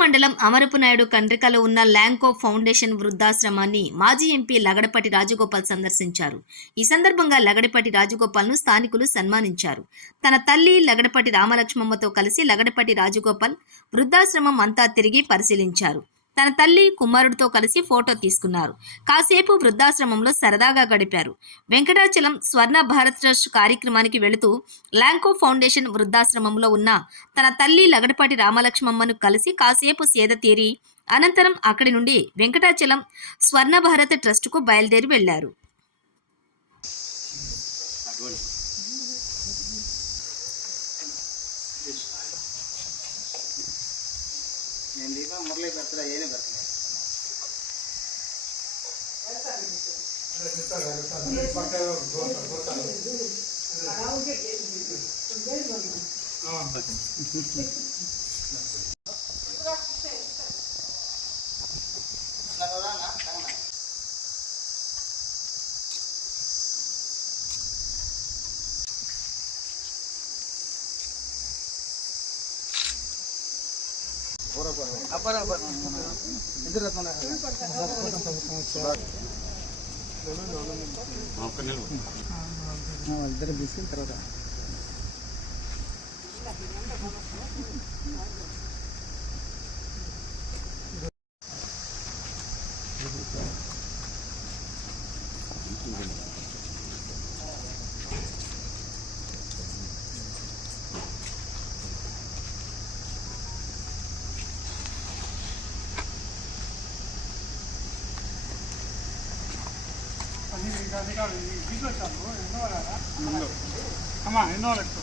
మండలం అమరపునాయుడు కండ్రికలో ఉన్న ల్యాంకో ఫౌండేషన్ వృద్ధాశ్రమాన్ని మాజీ ఎంపీ లగడపటి రాజగోపాల్ సందర్శించారు. ఈ సందర్భంగా లగడపటి రాజగోపాల్ను స్థానికులు సన్మానించారు. తన తల్లి లగడపటి రామలక్ష్మమ్మతో కలిసి లగడపటి రాజగోపాల్ వృద్ధాశ్రమం అంతా తిరిగి పరిశీలించారు. తన తల్లి కుమారుడితో కలిసి ఫోటో తీసుకున్నారు. కాసేపు వృద్ధాశ్రమంలో సరదాగా గడిపారు. వెంకటాచలం స్వర్ణ భారత్ ట్రస్ట్ కార్యక్రమానికి వెళుతూ ల్యాంకో ఫౌండేషన్ వృద్ధాశ్రమంలో ఉన్న తన తల్లి లగడపాటి రామలక్ష్మమ్మను కలిసి కాసేపు సేద తీరి అనంతరం అక్కడి నుండి వెంకటాచలం స్వర్ణ భారత్ ట్రస్టుకు బయలుదేరి వెళ్ళారు నేను దీపం మురళి బర్త్డే ఏనే బర్త్డే అప్పర అప్పర ఇద్దరు ఇద్దరు తీసుకున్న తర్వాత అమ్మా ఎన్నో లెక్క